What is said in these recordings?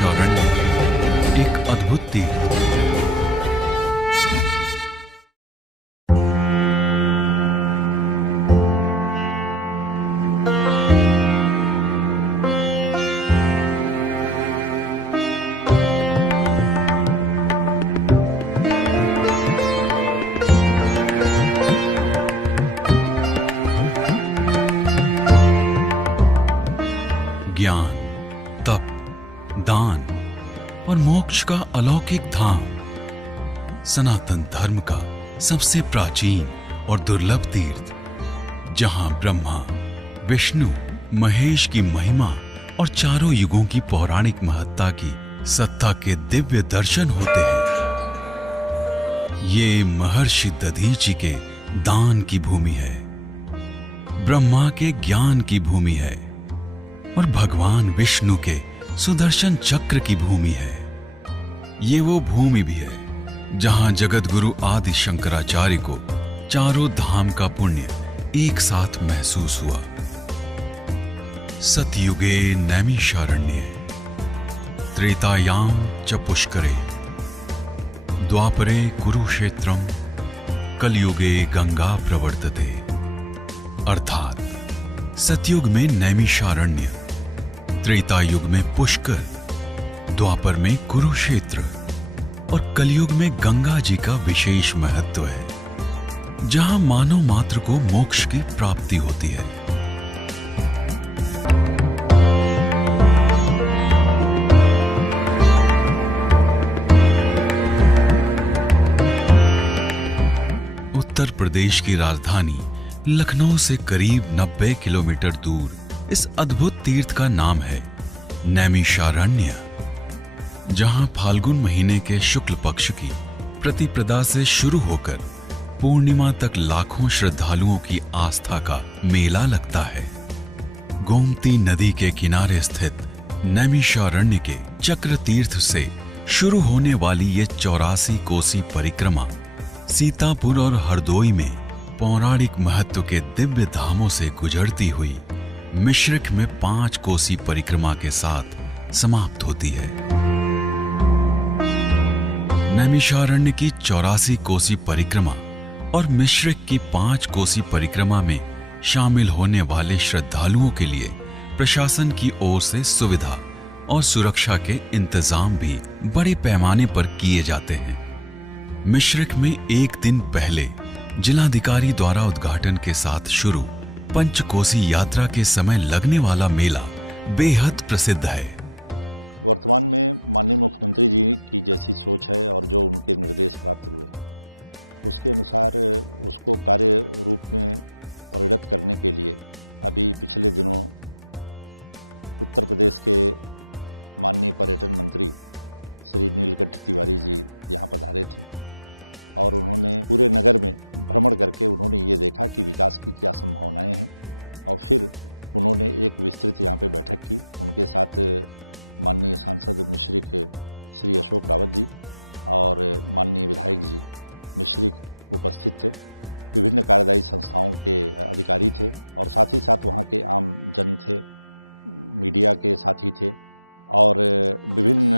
नैमिषारण्य एक अद्भुत तीर्थ। ज्ञान, तप, दान और मोक्ष का अलौकिक धाम, सनातन धर्म का सबसे प्राचीन और दुर्लभ तीर्थ, जहां ब्रह्मा, विष्णु, महेश की महिमा और चारों युगों की पौराणिक महत्ता की सत्ता के दिव्य दर्शन होते हैं। ये महर्षि दधीचि के दान की भूमि है, ब्रह्मा के ज्ञान की भूमि है और भगवान विष्णु के सुदर्शन चक्र की भूमि है। ये वो भूमि भी है जहां जगत गुरु आदि शंकराचार्य को चारों धाम का पुण्य एक साथ महसूस हुआ। सतयुगे नैमिषारण्ये, त्रेतायाम च पुष्करे, द्वापरे कुरुक्षेत्रम, कलयुगे गंगा प्रवर्तते। अर्थात सतयुग में नैमिषारण्य, त्रेता युग में पुष्कर, द्वापर में कुरुक्षेत्र और कलयुग में गंगा जी का विशेष महत्व है, जहां मानव मात्र को मोक्ष की प्राप्ति होती है। उत्तर प्रदेश की राजधानी लखनऊ से करीब 90 किलोमीटर दूर इस अद्भुत तीर्थ का नाम है नैमिषारण्य, जहां फाल्गुन महीने के शुक्ल पक्ष की प्रतिपदा से शुरू होकर पूर्णिमा तक लाखों श्रद्धालुओं की आस्था का मेला लगता है। गोमती नदी के किनारे स्थित नैमिषारण्य के चक्र तीर्थ से शुरू होने वाली ये 84 कोसी परिक्रमा सीतापुर और हरदोई में पौराणिक महत्व के दिव्य धामों से गुजरती हुई मिश्रिक में 5 कोसी परिक्रमा के साथ समाप्त होती है। नैमिषारण्य की 84 कोसी परिक्रमा और मिश्रिक की 5 कोसी परिक्रमा में शामिल होने वाले श्रद्धालुओं के लिए प्रशासन की ओर से सुविधा और सुरक्षा के इंतजाम भी बड़े पैमाने पर किए जाते हैं। मिश्रिक में एक दिन पहले जिलाधिकारी द्वारा उद्घाटन के साथ शुरू पंचकोसी यात्रा के समय लगने वाला मेला बेहद प्रसिद्ध है। वर्तमान में माननीय मुख्यमंत्री जी की जैसी सोच है और जो उनके निर्देश प्राप्त हुए, उसके अनुसार उसको कार्य रूप में परिणत करने के लिए अभी पिछले दिनों उत्तर प्रदेश के माननीय पर्यटन मंत्री श्री नीलकंठ तिवारी जी यहाँ पधारे थे और उन्होंने पूरे नगर में भ्रमण करके उन्होंने ये देखा कि विकास की क्या संभावनाएं हैं और फिर उन्होंने एक विस्तृत यहाँ पे बैठक की। उनके साथ माननीय सांसद मिश्रिक श्री अशोक रावत जी और माननीय विधायक जी मिश्रिक उपस्थित थे। विभिन्न कार्यदायी संस्थाओं के अधिकारी थे और साथ ही साथ वहाँ के आम जन थे, मीडिया के साथी थे और विभिन्न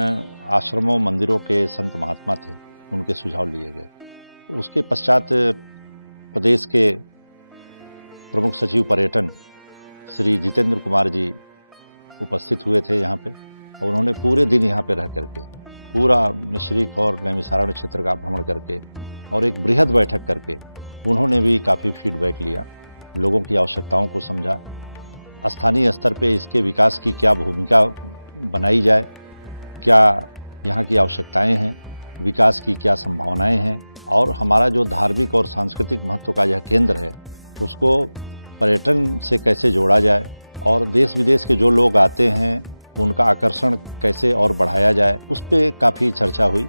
आश्रमों मंदिरों के संत महात्मा थे, उनके सुझाव लिए गए। उसके पश्चात प्रदेश के प्रमुख सचिव पर्यटन श्री जितेंद्र कुमार जी उपस्थित हुए थे यहाँ पे और उन्होंने पूरे दिन यहाँ पे रह करके पूरा मिश्रिक और नैमिषारण्य क्षेत्र का भ्रमण करके और एक बृहद बैठक करके उन्होंने भी काफ़ी फीडबैक लिया, लोगों की आवश्यकताओं को समझा, स्थानीय स्तर पे इसके विकास की क्या भूमिका बनाई जाए, क्या यहाँ की आवश्यकताएं हैं, विकास की क्या संभावनाएं हैं और हमारा जो धार्मिक और सांस्कृतिक महत्व का यह केंद्र है उसको पर्यटन से कैसे जोड़ा जाए और देश विदेश के जो लोग आते हैं उनका आकर्षण कैसे और बढ़ाया जाए, उस पर काफ़ी चर्चा हुई।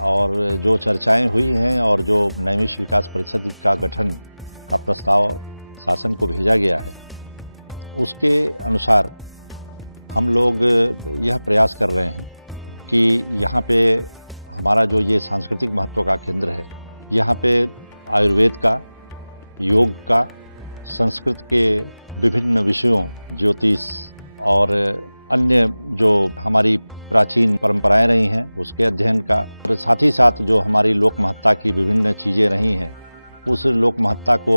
और जो चर्चाएं हुई हैं और जो नैमिष विकास परिषद का गठन का प्रस्ताव शासन को भेजा गया है, उसके अनुसार हम लोग यह प्रयास कर रहे हैं कि यहाँ पे हमारा जो ये सांस्कृतिक महत्व का केंद्र है, यहाँ पे आयुर्वेद का, योग का, संस्कृत के विभिन्न विषयों, ज्योतिष और अन्य जो हमारी प्राचीन परंपराएं रही हैं उसके अध्ययन का, और साथ ही साथ जो हमारी लोक महत्ता की विभिन्न चीज़ें रही हैं उस लोक महत्ता को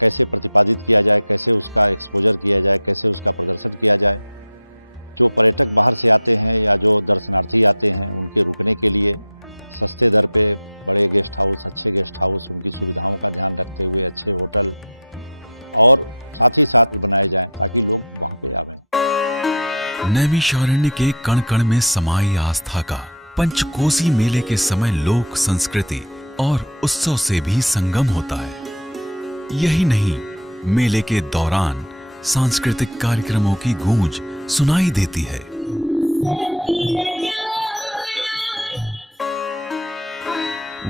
कैसे प्रतिपादित किया जाए, कैसे उसका एक्सपोजर किया जाए, कैसे उसका प्रदर्शन किया जाए। जो पर्यटक बाहर से आते हैं या जो दर्शनार्थी आते हैं उनके रुकने के लिए सस्ते दर पे बड़े गेस्ट हाउस, अच्छे गेस्ट हाउस, उनकी सुविधाओं का ध्यान रखते हुए अच्छे होटल और साथ ही साथ बनाए जाएं ताकि लोग वहां पे आवें। नैमिषारण्य के कण कण में समाई आस्था का पंचकोसी मेले के समय लोक संस्कृति और उत्सव से भी संगम होता है। यही नहीं, मेले के दौरान सांस्कृतिक कार्यक्रमों की गूंज सुनाई देती है।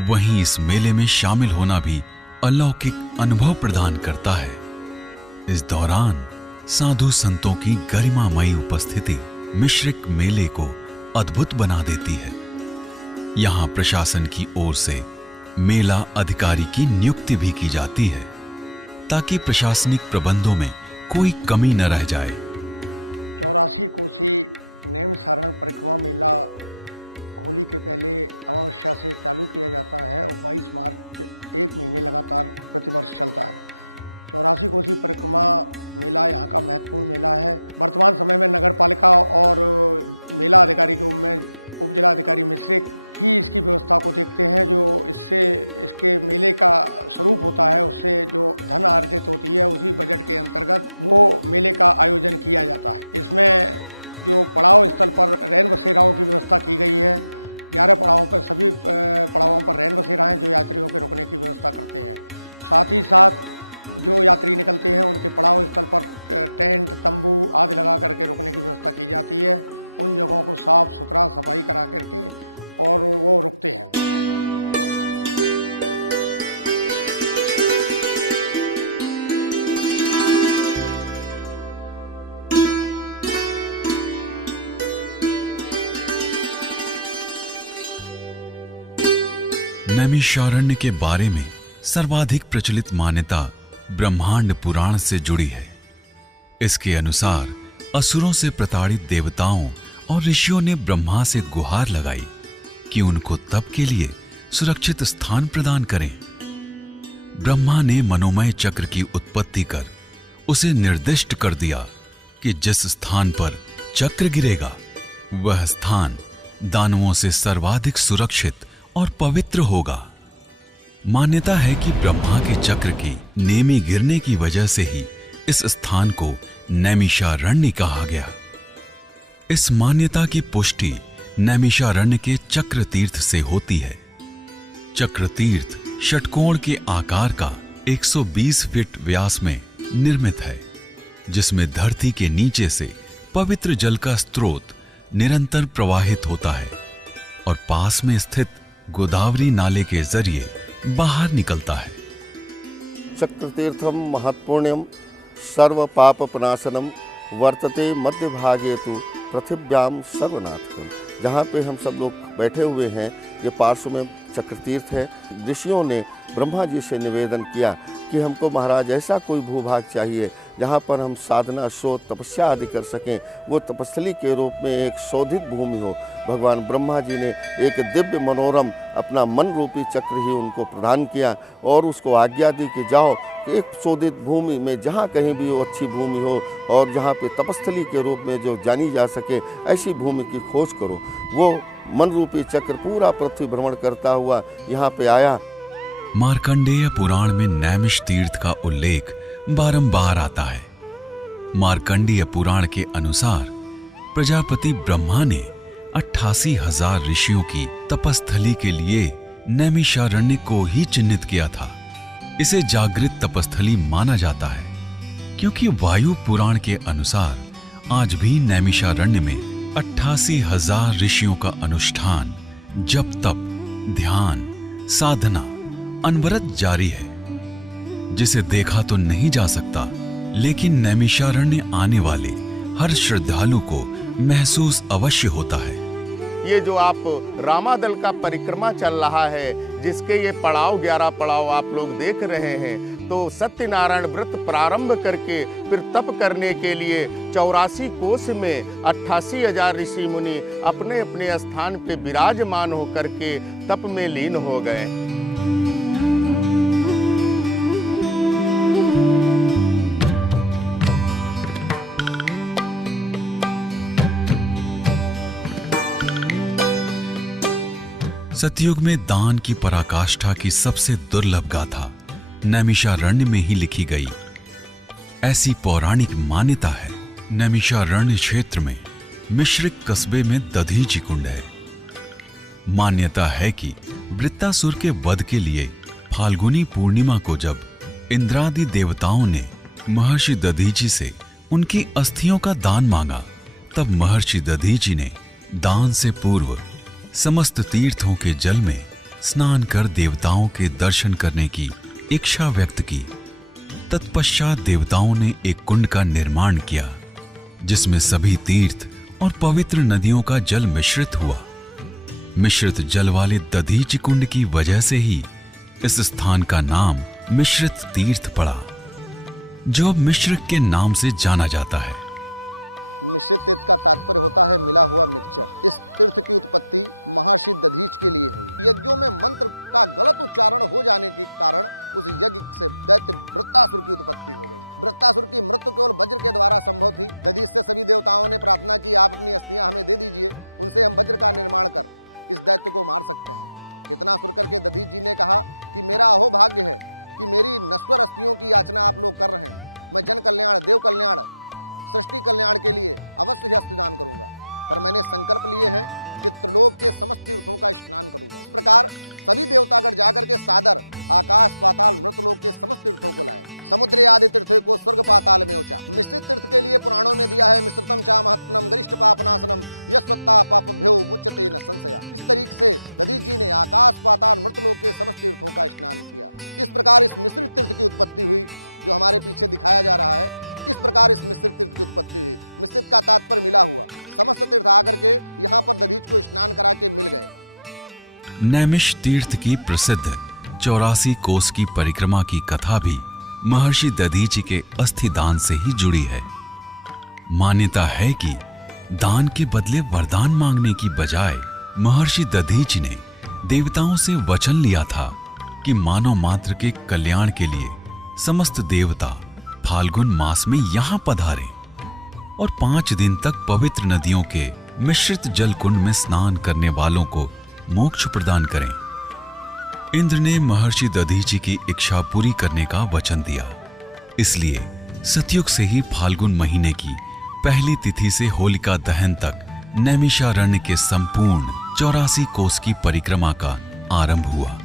वहीं इस मेले में शामिल होना भी अलौकिक अनुभव प्रदान करता है। इस दौरान साधु संतों की गरिमामयी उपस्थिति मिश्रिक मेले को अद्भुत बना देती है। यहाँ प्रशासन की ओर से मेला अधिकारी की नियुक्ति भी की जाती है ताकि प्रशासनिक प्रबंधों में कोई कमी न रह जाए। 84 कोसी नैमिषारण्य परिक्रमा मेला होली के पहले अमावस्या से चालू किया जाता है और 22 मार्च एक महीने लगातार प्रतिवर्ष चलता है। 84 कोसी परिक्रमा मेला यहाँ का महत्वपूर्ण मेला है। वर्तमान समय में नगर पालिका और मेला अधिकारी के उप जिला अधिकारी मिश्रिक ही इसकी व्यवस्था को देखते हैं। जो इससे इसके मेले का स्वरूप होता है उससे जो धन अर्जित होती है उसी बजट के अंतर्गत वो मेले का आयोजन किया जाता है। इसमें जो पड़ाव स्थल पर रैन बसेराओं की व्यवस्था की गई है। 11 पड़ावों पर सभी पड़ावों पर रैन बसेरा हैं जो यात्रियों के रुकने की व्यवस्था करते हैं। साथ ही साथ जो यात्री निकलते हैं उनके पड़ाव स्थल पर टेंट, तंबू आदि लगा करके रुकने की व्यवस्था की जाती है। उन जगहों को साफ सुथरा सफाई करा करके और वो रुकते हैं। नैमिषारण्य के बारे में सर्वाधिक प्रचलित मान्यता ब्रह्मांड पुराण से जुड़ी है। इसके अनुसार असुरों से प्रताड़ित देवताओं और ऋषियों ने ब्रह्मा से गुहार लगाई कि उनको तप के लिए सुरक्षित स्थान प्रदान करें। ब्रह्मा ने मनोमय चक्र की उत्पत्ति कर उसे निर्दिष्ट कर दिया कि जिस स्थान पर चक्र गिरेगा वह स्थान दानवों से सर्वाधिक सुरक्षित और पवित्र होगा। मान्यता है कि ब्रह्मा के चक्र की नेमी गिरने की वजह से ही इस स्थान को नैमिषारण्य कहा गया। इस मान्यता की पुष्टि नैमिषारण्य के चक्र तीर्थ से होती है। चक्र तीर्थ षटकोण के आकार का 120 फीट व्यास में निर्मित है, जिसमें धरती के नीचे से पवित्र जल का स्रोत निरंतर प्रवाहित होता है और पास में स्थित गोदावरी नाले के जरिए बाहर निकलता है। चक्रतीर्थम महत्पुण्यम सर्व पाप प्रनाशनम वर्तते मध्य भागे तु पृथिव्याम सर्वनाथकम। जहाँ पे हम सब लोग बैठे हुए हैं ये पार्श्व में चक्रतीर्थ है। ऋषियों ने ब्रह्मा जी से निवेदन किया कि हमको महाराज ऐसा कोई भूभाग चाहिए जहाँ पर हम साधना, शोध, तपस्या आदि कर सकें। वो तपस्थली के रूप में एक शोधित भूमि हो। भगवान ब्रह्मा जी ने एक दिव्य मनोरम अपना मन रूपी चक्र ही उनको प्रदान किया और उसको आज्ञा दी कि जाओ एक शोधित भूमि में जहाँ कहीं भी वो अच्छी भूमि हो और जहाँ पे तपस्थली के रूप में जो जानी जा सके ऐसी भूमि की खोज करो। वो मन रूपी चक्र पूरा पृथ्वी भ्रमण करता हुआ यहाँ पे आया। मार्कंडेय पुराण में नैमिष तीर्थ का उल्लेख बारंबार आता है। मार्कंडेय पुराण के अनुसार प्रजापति ब्रह्मा ने 88,000 ऋषियों की तपस्थली के लिए नैमिषारण्य को ही चिन्हित किया था। इसे जागृत तपस्थली माना जाता है क्योंकि वायु पुराण के अनुसार आज भी नैमिषारण्य में 88,000 ऋषियों का अनुष्ठान, जप तप, ध्यान, साधना अनवरत जारी है, जिसे देखा तो नहीं जा सकता, लेकिन नैमिषारण्य आने वाले हर श्रद्धालु को महसूस अवश्य होता है। ये जो आप रामादल का परिक्रमा चल रहा है, जिसके ये पड़ाव 11 पड़ाव आप लोग देख रहे हैं, तो सत्यनारायण व्रत प्रारंभ करके फिर तप करने के लिए 84 कोस में 88,000 ऋषि मुनि अपने अपने स्थान पे विराजमान होकर के तप में लीन हो गए। सतयुग में दान की पराकाष्ठा की सबसे दुर्लभ गाथा नैमिषारण्य में ही लिखी गई। ऐसी पौराणिक मान्यता है। नैमिषारण्य क्षेत्र में मिश्रिक कस्बे में दधीचि कुंड है। मान्यता है कि वृत्तासुर के वध के लिए फाल्गुनी पूर्णिमा को जब इंद्रादि देवताओं ने महर्षि दधीचि से उनकी अस्थियों का दान मांगा, तब महर्षि दधीचि ने दान से पूर्व समस्त तीर्थों के जल में स्नान कर देवताओं के दर्शन करने की इच्छा व्यक्त की। तत्पश्चात देवताओं ने एक कुंड का निर्माण किया, जिसमें सभी तीर्थ और पवित्र नदियों का जल मिश्रित हुआ। मिश्रित जल वाले दधीचि कुंड की वजह से ही इस स्थान का नाम मिश्रित तीर्थ पड़ा, जो अब मिश्रिक के नाम से जाना जाता है। मिश्रित तीर्थ का तात्पर्य होता है मिला हुआ मिक्सचर। इस तीर्थ की उत्पत्ति महर्षि दधीच के लिए हुई। यज्ञों में मंत्र का गलत उच्चारण हो जाने के कारण उस यज्ञ से दैत्य वृत्तासुर की उत्पत्ति हो गई। वृत्तासुर की मृत्यु केवल वज्र के द्वारा संभव थी। दधीच से सभी देवताओं ने प्रार्थना की, आप अपनी अस्थियां हमें दे दीजिए, उनसे हम वज्र का निर्माण कर इस दैत्य को मार सकते हैं। इतना सुन करके दधीच जी ने कहा कि मेरा अहोभाग्य है कि मेरी नश्वर अस्थियों की याचना आप लोग कर रहे हैं। मैं जन कल्याण, देव कल्याण, सृष्टि कल्याण के लिए अवश्य ही अस्थिदान करूंगा, पर मैंने संकल्प लिए हैं कि त्रिलोक के समस्त तीर्थों का स्नान करूंगा। इस प्रकार सभी देवतागण जाकर के सादर आकाश पाताल मृतलोक के समस्त तीर्थों को लाए। समुद्र आदि तीर्थों को स्वर्ग पाताल में उचा। मिश्रित तीर्थ के लिए पुराणों में दिया है मिश्रितम चा महत्तम गरिष्ठ पापनाशनम यस्वत्ता पापभ्यो मुच्यते न संशया। इस तरीके से दधीच जी ने आकाश पाताल मृतलोक के समस्त तीर्थों का स्नान किया। इस प्रकार इस मिश्रित तीर्थ की उत्पत्ति हुई, जो हमारे पीछे दिखाया जा रहा है। इस प्रकार इस मिश्रित तीर्थ की उत्पत्ति हुई। मिश्रित का तात्पर्य मिला हुआ। समस्त तीर्थ आकर के यहाँ पर दधीच को स्नान करा के मिल गए। नैमिष तीर्थ की प्रसिद्ध 84 कोस की परिक्रमा की कथा भी महर्षि दधीचि के अस्थि दान से ही जुड़ी है। मान्यता है कि दान के बदले वरदान मांगने की बजाय महर्षि दधीचि ने देवताओं से वचन लिया था कि मानव मात्र के कल्याण के लिए समस्त देवता फाल्गुन मास में यहाँ पधारें और 5 दिन तक पवित्र नदियों के मिश्रित जल कुंड में स्नान करने वालों को मोक्ष प्रदान करें। इंद्र ने महर्षि दधीचि की इच्छा पूरी करने का वचन दिया। इसलिए सतयुग से ही फाल्गुन महीने की पहली तिथि से होलिका दहन तक नैमिषारण्य के संपूर्ण 84 कोस की परिक्रमा का आरंभ हुआ,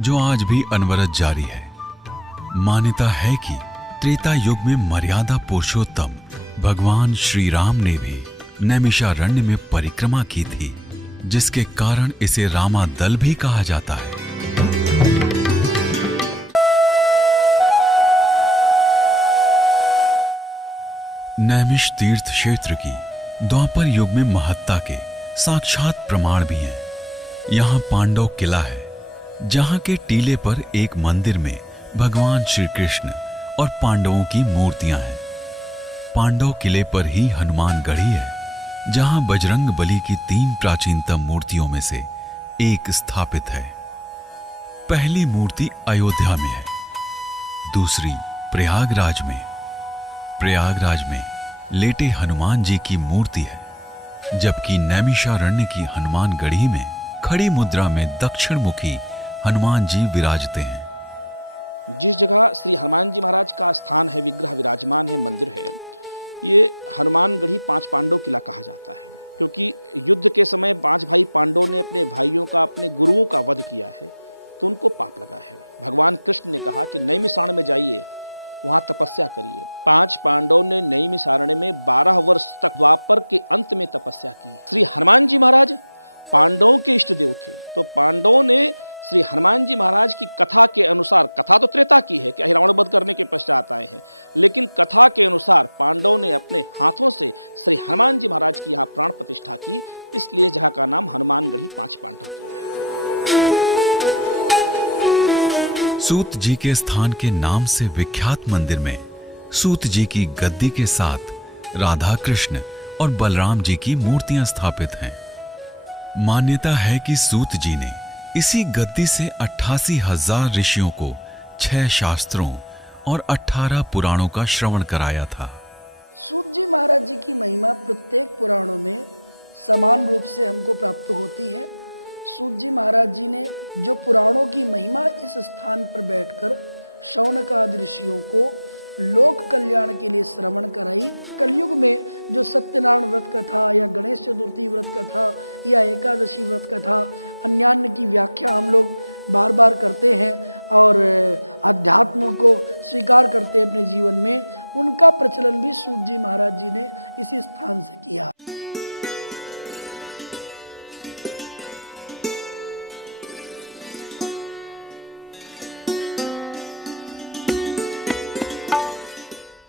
जो आज भी अनवरत जारी है। मान्यता है कि त्रेता युग में मर्यादा पुरुषोत्तम भगवान श्री राम ने भी नैमिषारण्य में परिक्रमा की थी, जिसके कारण इसे रामादल भी कहा जाता है। नैमिष तीर्थ क्षेत्र की द्वापर युग में महत्ता के साक्षात प्रमाण भी हैं। यहाँ पांडव किला है, जहाँ के टीले पर एक मंदिर में भगवान श्री कृष्ण और पांडवों की मूर्तियां हैं। पांडव किले पर ही हनुमान गढ़ी है, जहां बजरंग बली की 3 प्राचीनतम मूर्तियों में से एक स्थापित है। पहली मूर्ति अयोध्या में है, दूसरी प्रयागराज में। प्रयागराज में लेटे हनुमान जी की मूर्ति है, जबकि नैमिषारण्य की हनुमान गढ़ी में खड़ी मुद्रा में दक्षिण मुखी हनुमान जी विराजते हैं। जिस जगह श्री हनुमान जी महाराज का स्थान है, विग्रह विराजमान है, मंदिर है, ये हनुमानगढ़ी 5 पांडव किला कहा जाता है, क्योंकि युद्ध के समय 5 भाई पांडवों ने अपने भाइयों का, अपने गुरुओं का वध किया है, तो उनको पाप लगा है। भगवान कृष्ण ने कहा कि नैमिषारण्य में जाइए, वहाँ तपस्या करिए। 5 पांडवों ने नैमिषारण्य में 12 वर्ष तक द्वापर के अंत में तपस्या की। श्री हनुमान जी महाराज पांडवों के इष्ट देव थे। तो पांडवों ने श्री हनुमान जी महाराज की कथा के अनुसार, कथा तो त्रेता की है कि रावण वध करने के पश्चात आए हैं, लेकिन कथा के अनुसार पांडवों ने अपने हाथों से श्री हनुमान जी महाराज की यहाँ प्राण प्रतिष्ठा की, इसलिए जगह का नाम हनुमानगढ़ी पांच पांडव किया। सूत जी के स्थान के नाम से विख्यात मंदिर में सूत जी की गद्दी के साथ राधा कृष्ण और बलराम जी की मूर्तियां स्थापित हैं। मान्यता है कि सूत जी ने इसी गद्दी से 88,000 ऋषियों को 6 शास्त्रों और 18 पुराणों का श्रवण कराया था। सूत जी महाराज जी की महिमा प्रत्येक पुराणों में समान रूप से हमको प्राप्त होती है। सूत जी महाराज जी ने जो पुराणों की महिमा इस स्थान पर बैठकर शौनक आदि ऋषियों को लोक कल्याण के लिए श्रवण कराई। कलयुग में जो सत्यनारायण व्रत कथा या गणेश चतुर्थी व्रत कथा या एकादशी व्रत कथा अन्यान्य की व्याख्या हम लोग बार बार करते हैं और अध्यात्म को स्वीकार करते हैं अपने जीवन में, उनका प्रचलन भी सूत जी महाराज जी ने इसी स्थान से किया।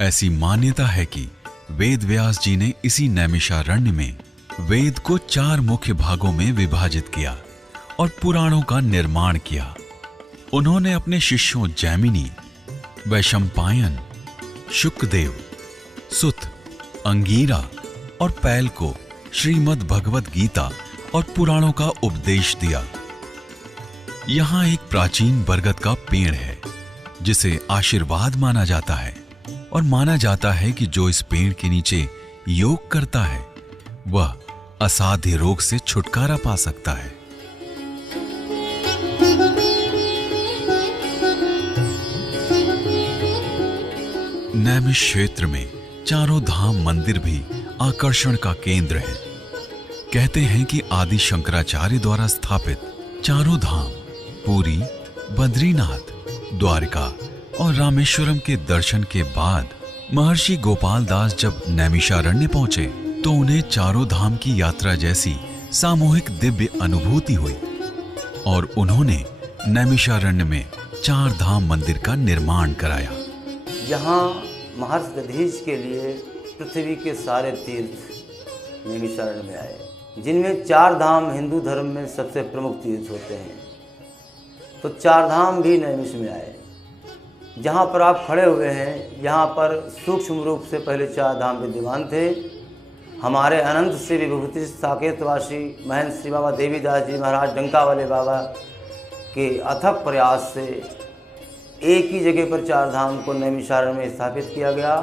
ऐसी मान्यता है कि वेद व्यास जी ने इसी नैमिषारण्य में वेद को 4 मुख्य भागों में विभाजित किया और पुराणों का निर्माण किया। उन्होंने अपने शिष्यों जैमिनी, वैशंपायन, शुकदेव, सुत, अंगीरा और पैल को श्रीमद् भगवद गीता और पुराणों का उपदेश दिया। यहां एक प्राचीन बरगद का पेड़ है जिसे आशीर्वाद माना जाता है और माना जाता है कि जो इस पेड़ के नीचे योग करता है वह असाध्य रोग से छुटकारा पा सकता है। नैमिष क्षेत्र में चारों धाम मंदिर भी आकर्षण का केंद्र है। कहते हैं कि आदि शंकराचार्य द्वारा स्थापित चारों धाम पुरी, बद्रीनाथ, द्वारका और रामेश्वरम के दर्शन के बाद महर्षि गोपाल दास जब नैमिषारण्य पहुंचे तो उन्हें चारों धाम की यात्रा जैसी सामूहिक दिव्य अनुभूति हुई और उन्होंने नैमिषारण्य में 4 धाम मंदिर का निर्माण कराया। यहाँ महर्षि दधीच के लिए पृथ्वी के सारे तीर्थ नैमिषारण्य में आए, जिनमें 4 धाम हिंदू धर्म में सबसे प्रमुख तीर्थ होते हैं। तो 4 धाम भी नैमिष में आए। जहाँ पर आप खड़े हुए हैं यहाँ पर सूक्ष्म रूप से पहले 4 धाम विद्यमान थे। हमारे अनंत श्री विभूति साकेतवासी महंत श्री बाबा देवीदास जी महाराज डंका वाले बाबा के अथक प्रयास से एक ही जगह पर 4 धाम को नैमिषारण्य में स्थापित किया गया।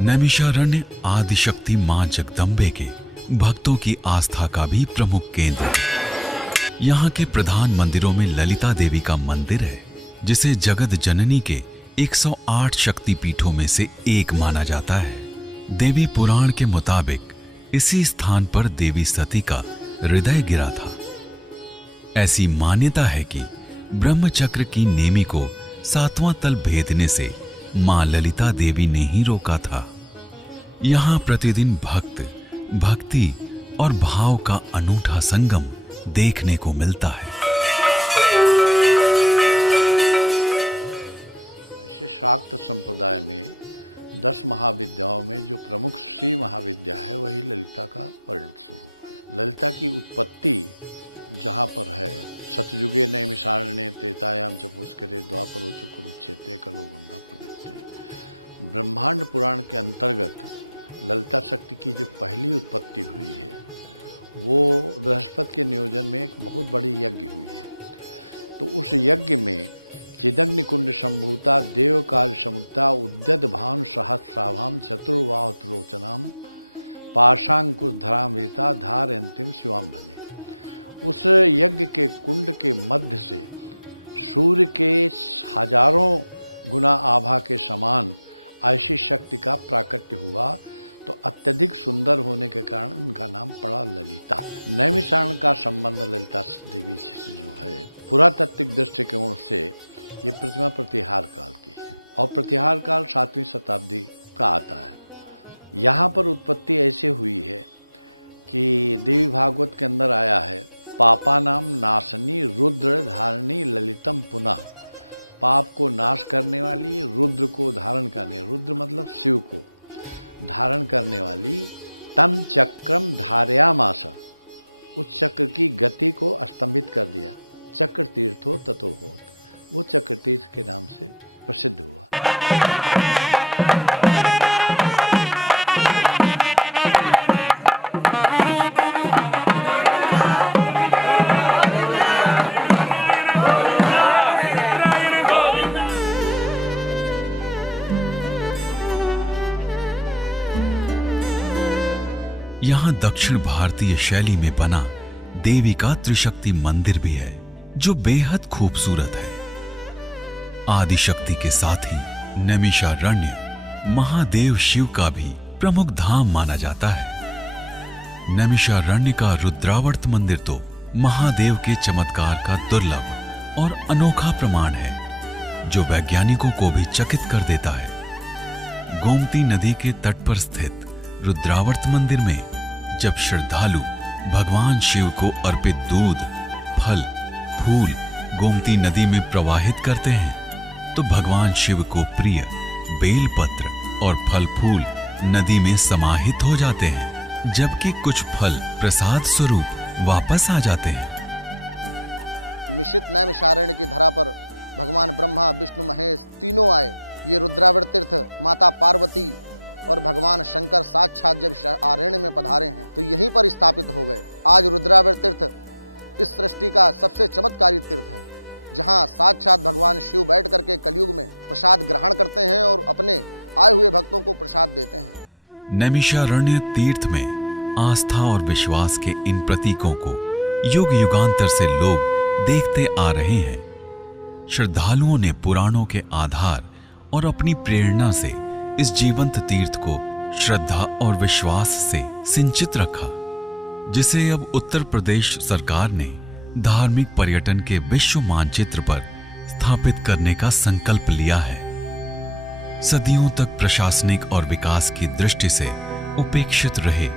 नैमिषारण्य आदिशक्ति मां जगदम्बे के भक्तों की आस्था का भी प्रमुख केंद्र है। यहाँ के प्रधान मंदिरों में ललिता देवी का मंदिर है, जिसे जगत जननी के 108 शक्ति पीठों में से एक माना जाता है। देवी पुराण के मुताबिक इसी स्थान पर देवी सती का हृदय गिरा था। ऐसी मान्यता है कि ब्रह्मचक्र की नेमी को 7वां तल भेदने से मां ललिता देवी ने ही रोका था। यहाँ प्रतिदिन भक्त, भक्ति और भाव का अनूठा संगम देखने को मिलता है। ऐसे शाक्त संप्रदाय में 10 महाविद्याओं में जो प्रमुख श्री महाविद्या है वही ललिता का परिणत स्वरूप है। ललिता की उत्पत्ति जहाँ पर है, सतयुगे नैमिषारण्ये त्रेतायाम च पुष्करे द्वापरो च कुरुक्षेत्रे कलो गंगा प्रवृत्ते। ब्रह्मांड पुराण के अंतर्गत ललिता शक्ति की जो पहली उत्पत्ति हुई है वो बृहस्पति के नियोजन में एक बहुत बड़ी यज्ञ हुई है। तो उस यज्ञ में चिदग्नि कुंड संभूता देव कार्य समुद्रा उद्यत भानु सहस्राभाम चतुर्वाहुतरोचनाम पाशांकुश धरामृता धारयंतिम शिवाम भजे। उस यज्ञ के कुंड के मध्य से सूर्य के हजारों गुना आभा के समान ऐसी शक्ति का प्राकट्य हुआ तो अत्यधिक सुंदर होने के कारण उनका नाम पड़ा ललिता। नैमिषारण्य का संबंध ललिता देवी से जो है, पुरातात्विक दृष्टिकोण से ये प्रतिमा प्रतिहार काल की है और प्रतिहार काल 7वीं शताब्दी का आता है। यहाँ पर उत्पत्ति ऐसे हुई है कि देवी भागवत के अंदर आया है, पापा नाम नाशनी रुद्र धारणी ललितम पुनः, पाप को नाश करने वाली, रुद्र को धारण करने, रुद्र मतलब शिव को धारण करने वाली, तम चक्रम धारयामास, उस चक्र की गति को स्तंभित कर दिया, चक्र तीर्थो ततो होत, वो चक्र तीर्थ के नाम से प्रसिद्ध हुआ। यहाँ दक्षिण भारतीय शैली में बना देवी का त्रिशक्ति मंदिर भी है, जो बेहद खूबसूरत है। आदिशक्ति के साथ ही नैमिषारण्य महादेव शिव का भी प्रमुख धाम माना जाता है। नैमिषारण्य का रुद्रावर्त मंदिर तो महादेव के चमत्कार का दुर्लभ और अनोखा प्रमाण है, जो वैज्ञानिकों को भी चकित कर देता है। गोमती नदी के तट पर स्थित रुद्रावर्त मंदिर में जब श्रद्धालु भगवान शिव को अर्पित दूध, फल, फूल गोमती नदी में प्रवाहित करते हैं, तो भगवान शिव को प्रिय बेलपत्र और फल फूल नदी में समाहित हो जाते हैं, जबकि कुछ फल प्रसाद स्वरूप वापस आ जाते हैं। मिश्रित नैमिषारण्य की धरा पर भगवान ब्रह्मा, विष्णु, महेश तीनों आए। ये रुद्रावर्त तीर्थ माता पार्वती और भगवान शंकर साक्षात जब आरण्य में पधारे हैं तो यहीं पर स्थापित हो गए। आज रुद्रावर्त तीर्थ इस सृष्टि का सबसे चमत्कारी तीर्थ है, जहां साक्षात भगवान शिव बैठ करके कलयुग में प्रसाद ग्रहण करते हैं और अपने आए हुए भक्तों को प्रसाद देते हैं। नैमिषारण्य तीर्थ में आस्था और विश्वास के इन प्रतीकों को युग युगांतर से लोग देखते आ रहे हैं। श्रद्धालुओं ने पुराणों के आधार और अपनी प्रेरणा से इस जीवंत तीर्थ को श्रद्धा और विश्वास से सिंचित रखा, जिसे अब उत्तर प्रदेश सरकार ने धार्मिक पर्यटन के विश्व मानचित्र पर स्थापित करने का संकल्प लिया है। सदियों तक प्रशासनिक और विकास की दृष्टि से उपेक्षित रहे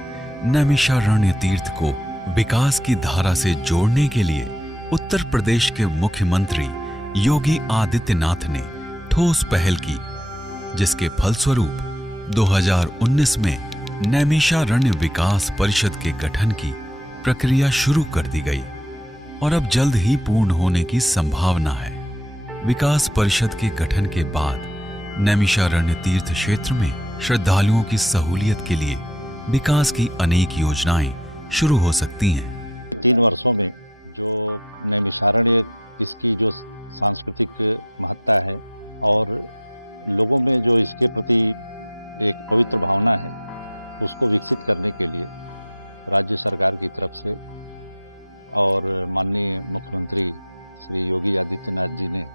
नैमिषारण्य तीर्थ को विकास की धारा से जोड़ने के लिए उत्तर प्रदेश के मुख्यमंत्री योगी आदित्यनाथ ने ठोस पहल की, जिसके फलस्वरूप 2019 में नैमिषारण्य विकास परिषद के गठन की प्रक्रिया शुरू कर दी गई और अब जल्द ही पूर्ण होने की संभावना है। विकास परिषद के गठन के बाद नैमिषारण्य तीर्थ क्षेत्र में श्रद्धालुओं की सहूलियत के लिए विकास की अनेक योजनाएं शुरू हो सकती हैं। 3 वर्षों में जो नैमिषारण्य, इसकी जो सांस्कृतिक महत्ता है और लोगों में जो इसके प्रति एक पवित्र भावना है, उसको विकसित करने के लिए राज्य सरकार की तरफ से और माननीय मुख्यमंत्री श्री योगी आदित्यनाथ जी ने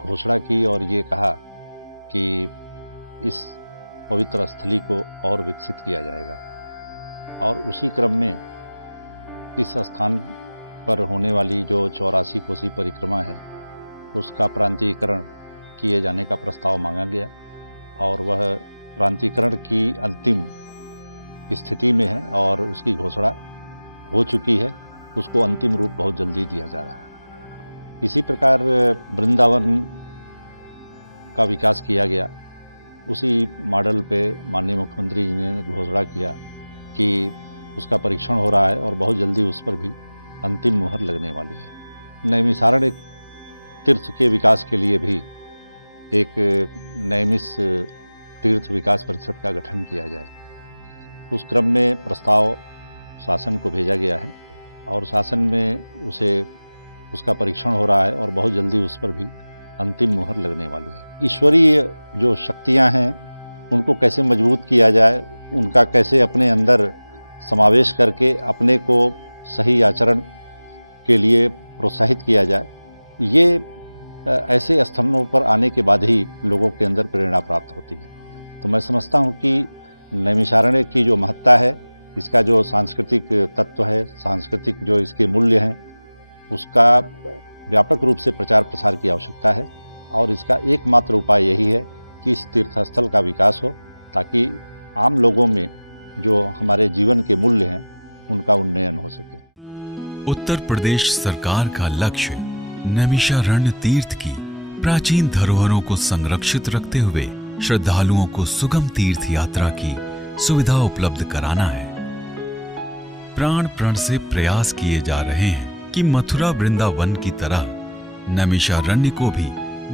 घोषणा की और ये कहा कि इस पवित्र स्थली को और विकसित किया जाएगा। और उसी क्रम में इस स्थान पर होने वाली जो 84 कोसी परिक्रमा है, उसका प्रांतीयकरण किए जाने का प्रस्ताव मांगा गया और वह प्रांतीयकरण की अंतिम स्थिति में है और उसकी घोषणा हो चुकी है। उसको अंतिम रूप बहुत जल्दी दिया जा रहा है। इसी प्रकार वृंदावन का विकास किया गया। उसी मॉडल पे माननीय मुख्यमंत्री जी ने घोषणा किया कि उसका परीक्षण हो रहा है और बहुत जल्दी उस पर भी अंतिम मुहर लगने वाली है। नैमिषारण्य तीर्थ के विकास के लिए भी एक नैमिष तीर्थ विकास परिषद का गठन किया जाए। उस क्रम में प्रस्ताव शासन को भेजा गया है और शासन में उसका परीक्षण हो रहा है और बहुत जल्दी उस पर भी अंतिम मुहर लगने वाली है। ईश्वरीय जो शक्तियां हैं उनको कैसे मजबूत किया जाए, उनका कैसे अपने अंदर समावेश करके अपने को सही आचरण के लिए प्रोत्साहित किया जाए, ये ऐसे स्थानों पर आने के बाद ही लोगों के अंदर प्रेरणा प्राप्त होती है। तो मैं समझता हूँ कि नैमिषारण्य की जो महत्ता है, इसका जो सांस्कृतिक तत्व है, सांस्कृतिक जो इसके मूल्य हैं, उसका व्यापक रूप से प्रचार प्रसार की आवश्यकता है। और इसका एकमात्र उपाय यही है कि इस तीर्थस्थल का विकास हो, ताकि आम लोगों में जो हमारे जीवन के मूल्य हैं उनका उन्नयन हो सके। उत्तर प्रदेश सरकार का लक्ष्य नैमिषारण्य तीर्थ की प्राचीन धरोहरों को संरक्षित रखते हुए श्रद्धालुओं को सुगम तीर्थ यात्रा की सुविधा उपलब्ध कराना है। प्राण प्रण से प्रयास किए जा रहे हैं कि मथुरा वृंदावन की तरह नैमिषारण्य को भी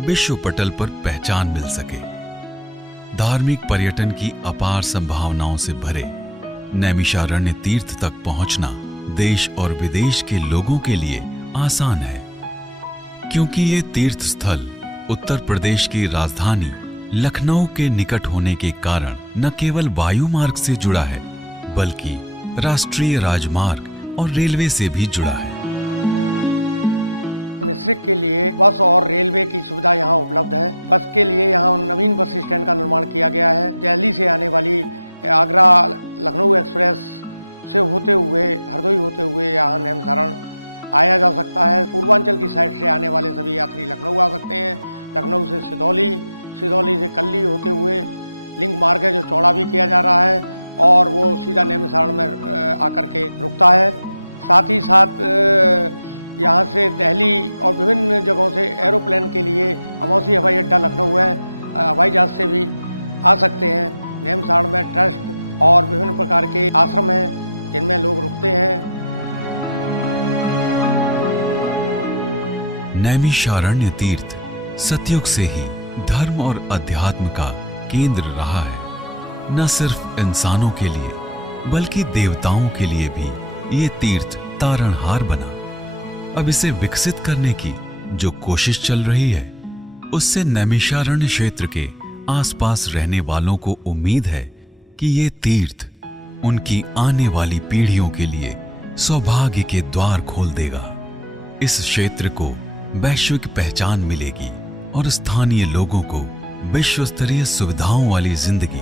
विश्व पटल पर पहचान मिल सके। धार्मिक पर्यटन की अपार संभावनाओं से भरे नैमिषारण्य तीर्थ तक पहुंचना देश और विदेश के लोगों के लिए आसान है, क्योंकि ये तीर्थ स्थल उत्तर प्रदेश की राजधानी लखनऊ के निकट होने के कारण न केवल वायु मार्ग से जुड़ा है, बल्कि राष्ट्रीय राजमार्ग और रेलवे से भी जुड़ा है। मिश्रिक के लिए बस और रेलवे की सुविधा यहाँ उपलब्ध है। बस के लिए यहाँ नवीन बस स्टैंड का निर्माण किया गया है। दिल्ली से आने वाली आगरा लखनऊ एक्सप्रेस से होते हुए, हरदोई होते हुए यहाँ नैमिषारण आया जा सकता है। पूर्वांचल की साइड से आने वाले सभी यात्री लखनऊ आ सकते हैं। लखनऊ से सिदौली, सिदौली से कल्ली होते हुए लिंक मार्ग है जो चौड़ा भी किया जा रहा है और वो सीधा नैमिषारण में आकर के रुकता है। साथ ही साथ यहाँ से दिल्ली और विभिन्न जगहों से एरोप्लेन के लिए अमौसी हवाई अड्डा लखनऊ है, हवाई जहाज से भी आ सकते हैं। नैमिषारण में ट्रस्ट और विभिन्न प्रकार के आश्रम हैं जिनमें लोग रुकते हैं। नैमिषारण्य तीर्थ सतयुग से ही धर्म और अध्यात्म का केंद्र रहा है। न सिर्फ इंसानों के लिए बल्कि देवताओं के लिए भी ये तीर्थ तारणहार बना। अब इसे विकसित करने की जो कोशिश चल रही है, उससे नैमिषारण्य क्षेत्र के आसपास रहने वालों को उम्मीद है कि ये तीर्थ उनकी आने वाली पीढ़ियों के लिए सौभाग्य के द्वार खोल देगा। इस क्षेत्र को वैश्विक पहचान मिलेगी और स्थानीय लोगों को विश्व स्तरीय सुविधाओं वाली जिंदगी